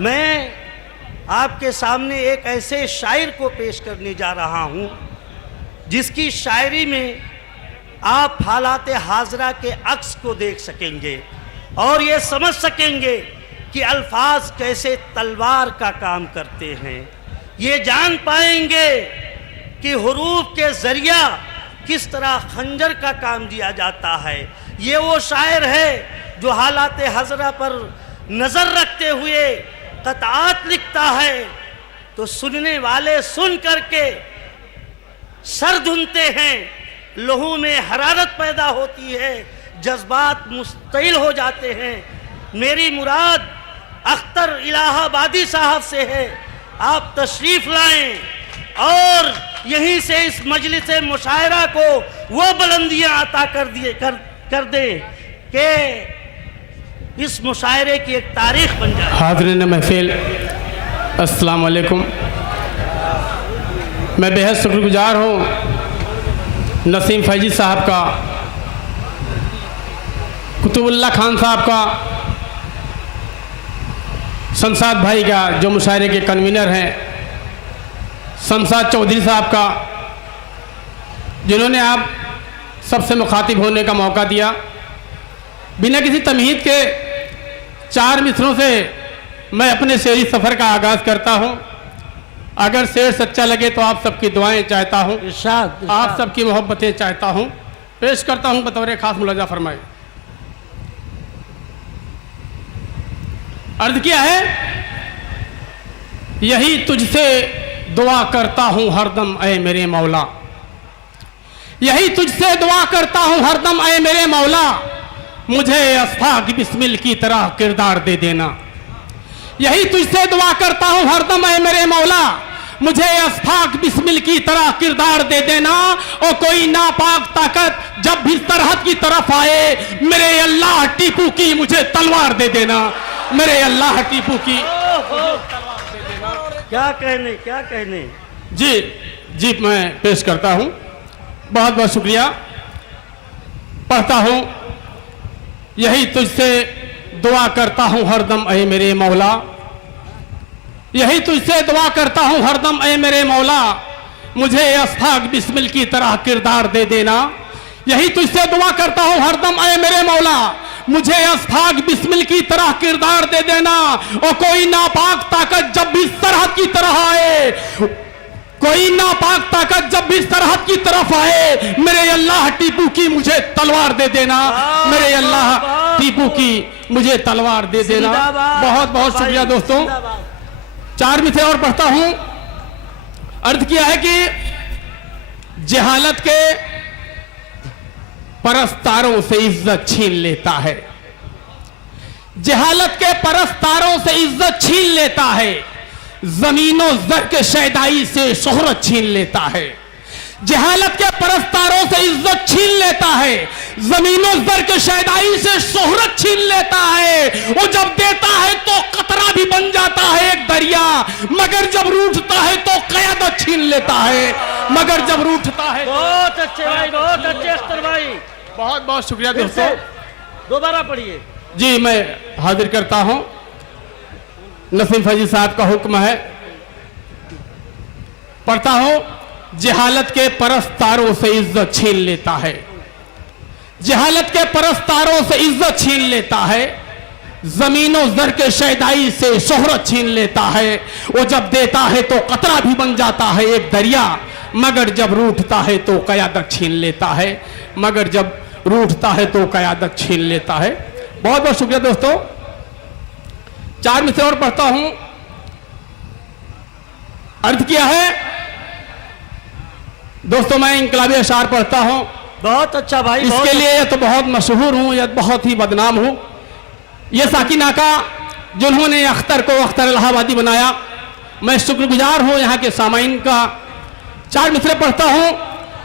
मैं आपके सामने एक ऐसे शायर को पेश करने जा रहा हूँ जिसकी शायरी में आप हालात हाजरा के अक्स को देख सकेंगे और ये समझ सकेंगे कि अल्फाज कैसे तलवार का काम करते हैं। ये जान पाएंगे कि हुरूफ के ज़रिया किस तरह खंजर का काम दिया जाता है। ये वो शायर है जो हालात हज़रा पर नज़र रखते हुए क़तात लिखता है, तो सुनने वाले सुन करके सर धुनते हैं, लहू में हरारत पैदा होती है, जज्बात मुस्तइल हो जाते हैं। मेरी मुराद अख्तर इलाहाबादी साहब से है, आप तशरीफ़ लाएं और यहीं से इस मजलिस मुशायरा को वो बुलंदियाँ अता कर दें कि इस मुशायरे की एक तारीख बन जाए। हाज़रीन महफिल, अस्सलाम वालेकुम। मैं बेहद शुक्रगुजार हूँ नसीम फैजी साहब का, कुतुबुल्लाह खान साहब का, शमशाद भाई का जो मुशायरे के कन्वीनर हैं, शमशाद चौधरी साहब का, जिन्होंने आप सबसे मुखातिब होने का मौका दिया। बिना किसी तमहीद के 4 मिसरों से मैं अपने शेरी सफ़र का आगाज़ करता हूँ। अगर शेर सच्चा लगे तो आप सबकी दुआएं चाहता हूँ, आप सबकी मोहब्बतें चाहता हूँ। पेश करता हूँ बतौर ख़ास मुलाजा फरमाए। अर्ज़ किया है, यही तुझसे दुआ करता हूँ हरदम ऐ मेरे मौला, यही तुझसे दुआ करता हूँ हरदम ऐ मेरे मौला, मुझे अस्फाक बिस्मिल की तरह किरदार दे देना। यही तुझसे दुआ करता हूँ हरदम ऐ मेरे मौला, मुझे अस्फाक बिस्मिल की तरह किरदार दे देना। और कोई नापाक ताकत जब भी सरहद की तरफ आए, मेरे अल्लाह टीपू की मुझे तलवार दे देना, मेरे अल्लाह टीपू की तलवार दे देना। क्या कहने जी मैं पेश करता हूँ। बहुत बहुत शुक्रिया। पढ़ता हूँ, यही तुझसे दुआ करता हूँ हरदम ऐ मेरे मौला, यही तुझसे दुआ करता हूँ हरदम ऐ मेरे मौला, मुझे अस्फाक बिस्मिल की तरह किरदार दे देना। यही तुझसे दुआ करता हूँ हरदम ऐ मेरे मौला, मुझे अस्फाक बिस्मिल की तरह किरदार दे देना। और कोई नापाक ताकत जब भी सरहद की तरफ आए, कोई नापाक ताकत जब भी सरहद की तरफ आए, मेरे अल्लाह टीपू की मुझे तलवार दे देना, मेरे अल्लाह टीपू की मुझे तलवार दे देना। बहुत बहुत शुक्रिया दोस्तों। 4 मिसरे और पढ़ता हूं। अर्ज किया है कि जहालत के परस्तारों से इज्जत छीन लेता है, जहालत के परस्तारों से इज्जत छीन लेता है, जमीनों जर के शैदाई से शोहरत छीन लेता है। जहालत के परस्तारों से इज्जत छीन लेता है, जमीनों जर के शैदाई से शोहरत छीन लेता है। वो जब देता है तो कतरा भी बन जाता है एक दरिया, मगर जब रूठता है तो क़यादत छीन लेता है, मगर जब रूठता है। बहुत अच्छे भाई, बहुत अच्छे अख्तर भाई, बहुत बहुत शुक्रिया दोस्तों। दोबारा पढ़िए। जी मैं हाजिर करता हूं। नसीम फैजी साहब का हुक्म है, पढ़ता हूं। जहालत के परस्तारों से इज्जत छीन लेता है, जहालत के परस्तारों से इज्जत छीन लेता है, जमीनों जर के शैदाई से शोहरत छीन लेता है। वो जब देता है तो कतरा भी बन जाता है एक दरिया, मगर जब रूठता है तो क़यादत छीन लेता है, मगर जब रूठता है तो क़यादत छीन लेता है। बहुत बहुत शुक्रिया दोस्तों। 4 मिसरे और पढ़ता हूं। अर्ज किया है दोस्तों, मैं इनकलाबी अशार पढ़ता हूं। बहुत अच्छा भाई, इसके लिए या तो बहुत मशहूर हूं या बहुत ही बदनाम हूं। ये साकिन आका जिन्होंने अख्तर को अख्तर इलाहाबादी बनाया, मैं शुक्रगुजार हूं यहाँ के सामाइन का। 4 मिसरे पढ़ता हूं।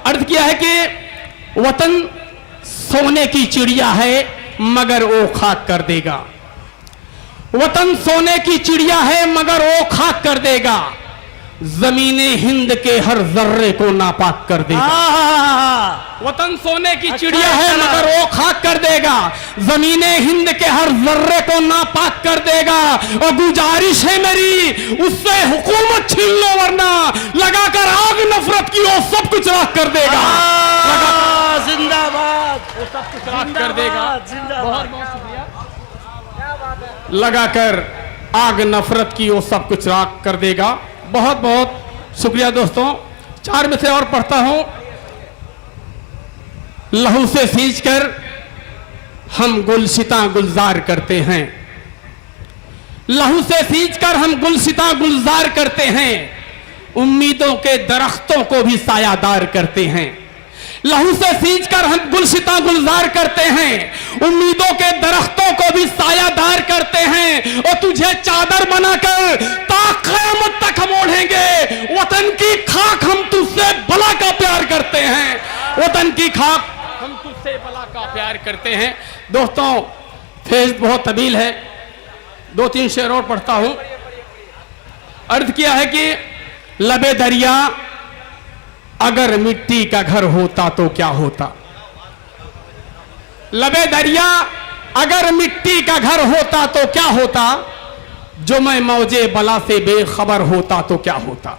अर्ज किया है कि वतन सोने की चिड़िया है मगर वो खाक कर देगा, वतन सोने की चिड़िया है मगर वो खाक कर देगा, जमीने हिंद के हर जर्रे को नापाक कर देगा। वतन सोने की चिड़िया है मगर वो खाक कर देगा, जमीने हिंद के हर जर्रे को नापाक कर देगा। और गुजारिश है मेरी, उससे हुकूमत छीन लो वरना लगाकर आग नफरत की वो सब कुछ राख कर देगा। जिंदाबाद, वो सब कुछ राख कर देगा। जिंदाबाद। बहुत शुक्रिया। लगाकर आग नफरत की वो सब कुछ राख कर देगा। बहुत बहुत शुक्रिया दोस्तों। 4 में से और पढ़ता हूं। लहू से सींच कर हम गुलशिता गुलजार करते हैं, लहू से सींच कर हम गुलशिता गुलजार करते हैं, उम्मीदों के दरख्तों को भी सायादार करते हैं। लहू से सींच कर हम गुलशिता गुलजार करते हैं, उम्मीदों के दरख्तों को भी सायादार करते हैं। और तुझे चादर बनाकर ता क़यामत तक हम ओढ़ेंगे। वतन की खाक हम तुझसे भला का प्यार करते हैं, वतन की खाक हम तुझसे भला का प्यार करते हैं। दोस्तों फेज बहुत तवील है, 2-3 शेर और पढ़ता हूं। अर्थ किया है कि लबे दरिया अगर मिट्टी का घर होता तो क्या होता, लबे दरिया अगर मिट्टी का घर होता तो क्या होता, जो मैं मौजे बला से बेखबर होता तो क्या होता।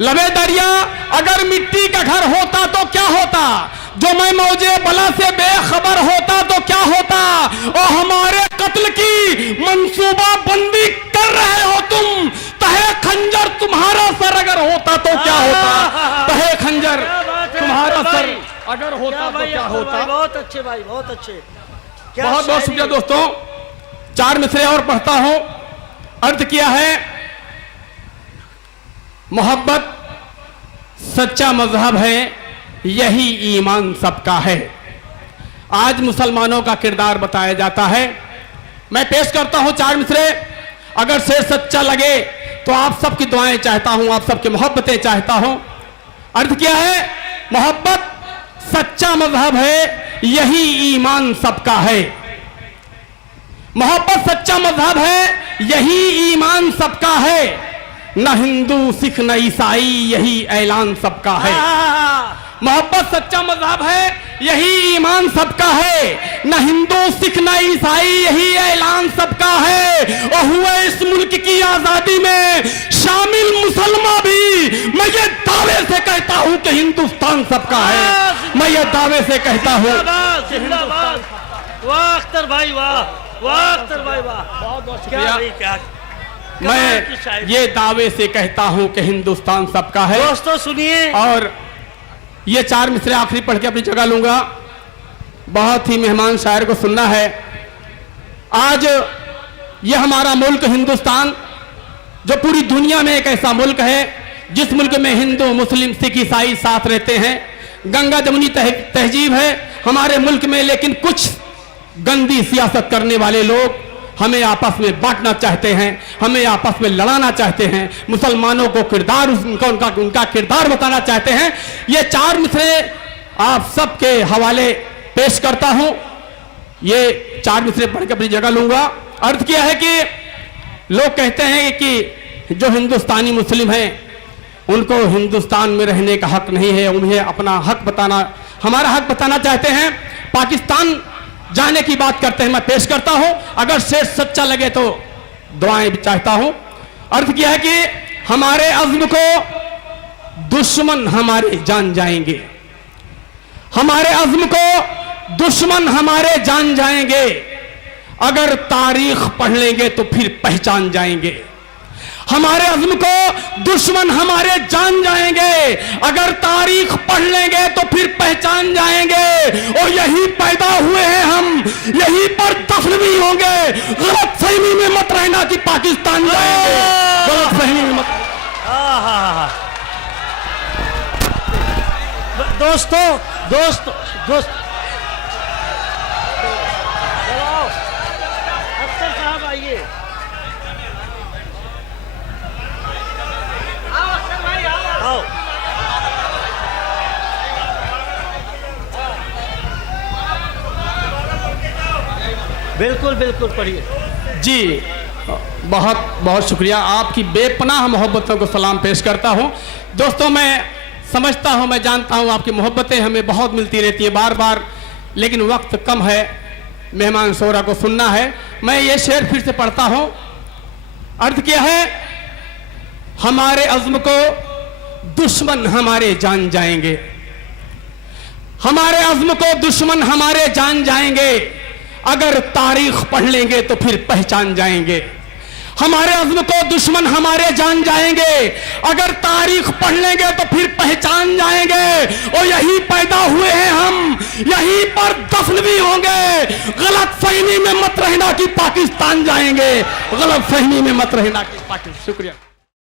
लबे दरिया अगर मिट्टी का घर होता तो क्या होता, जो मैं मौजे बला से बेखबर होता तो क्या होता। और हमारे कत्ल की मंसूबा बंदी कर रहे हो तुम, तहे खंजर तुम्हारा सर अगर होता तो क्या होता, तहे खंजर तुम्हारा सर अगर होता तो क्या होता। बहुत अच्छे भाई, बहुत अच्छे। बहुत बहुत शुक्रिया दोस्तों। 4 मिसरे और पढ़ता हूं। अर्थ किया है मोहब्बत सच्चा मजहब है, यही ईमान सबका है। आज मुसलमानों का किरदार बताया जाता है। मैं पेश करता हूं 4 मिसरे। अगर शेर सच्चा लगे तो आप सबकी दुआएं चाहता हूं, आप सबकी मोहब्बतें चाहता हूं। अर्थ क्या है, मोहब्बत सच्चा मजहब है, यही ईमान सबका है। मोहब्बत सच्चा मजहब है, यही ईमान सबका है। न हिंदू सिख न ईसाई, यही ऐलान सबका है। मोहब्बत सच्चा मजहब है, यही ईमान सबका है। न हिंदू सिख न ईसाई, यही ऐलान सबका है। और हुए इस मुल्क की आजादी में शामिल मुसलमान भी, मैं ये दावे से कहता हूं कि हिंदुस्तान सबका है। मैं ये दावे से कहता हूं। जिंदाबाद। वाह अख्तर भाई, वाह वाह अख्तर भाई, वाह। बहुत बहुत क्या शुक्रिया। भाई, क्या मैं ये दावे से कहता हूं कि हिंदुस्तान सबका है। दोस्तों सुनिए, और ये 4 मिसरे आखिरी पढ़ के अपनी जगह लूंगा। बहुत ही मेहमान शायर को सुनना है। आज ये हमारा मुल्क हिंदुस्तान, जो पूरी दुनिया में एक ऐसा मुल्क है जिस मुल्क में हिंदू मुस्लिम सिख ईसाई साथ रहते हैं। गंगा जमुनी तहजीब है हमारे मुल्क में, लेकिन कुछ गंदी सियासत करने वाले लोग हमें आपस में बांटना चाहते हैं, हमें आपस में लड़ाना चाहते हैं, मुसलमानों को किरदार उनका किरदार बताना चाहते हैं। ये 4 मिसरे आप सबके हवाले पेश करता हूं। ये 4 मिसरे पढ़ के अपनी जगह लूंगा। अर्थ किया है कि लोग कहते हैं कि जो हिंदुस्तानी मुस्लिम हैं उनको हिंदुस्तान में रहने का हक नहीं है, उन्हें अपना हक बताना, हमारा हक बताना चाहते हैं, पाकिस्तान जाने की बात करते हैं। मैं पेश करता हूं, अगर शेर सच्चा लगे तो दुआएं भी चाहता हूं। अर्थ किया है कि हमारे अज़्म को दुश्मन हमारे जान जाएंगे, हमारे अज़्म को दुश्मन हमारे जान जाएंगे। अगर तारीख पढ़ लेंगे तो फिर पहचान जाएंगे। हमारे अज़्म को दुश्मन हमारे जान जाएंगे, अगर तारीख पढ़ लेंगे तो फिर पहचान जाएंगे। और यही पैदा हुए हैं हम, यही पर दफन भी होंगे। गलत फहमी में मत रहना कि पाकिस्तान जाएंगे, गलत फहमी में मत। दोस्तों दोस्त दोस्त अख्तर साहब आइए। आओ। बिल्कुल बिल्कुल पढ़िए जी। बहुत बहुत शुक्रिया, आपकी बेपनाह मोहब्बतों को सलाम पेश करता हूं। दोस्तों मैं समझता हूं, मैं जानता हूं आपकी मोहब्बतें हमें बहुत मिलती रहती है। बार बार लेकिन वक्त कम है, मेहमान शोरा को सुनना है। मैं ये शेर फिर से पढ़ता हूं। अर्थ क्या है? हमारे अज़्म को दुश्मन हमारे जान जाएंगे, हमारे अज़्म को दुश्मन हमारे जान जाएंगे, अगर तारीख पढ़ लेंगे तो फिर पहचान जाएंगे। हमारे अज़्म को दुश्मन हमारे जान जाएंगे, अगर तारीख पढ़ लेंगे तो फिर पहचान जाएंगे। और यही पैदा हुए हैं हम, यहीं पर दफन भी होंगे। गलत फहमी में मत रहना कि पाकिस्तान जाएंगे, गलत फहमी में मत रहना कि पाकिस्तान। शुक्रिया।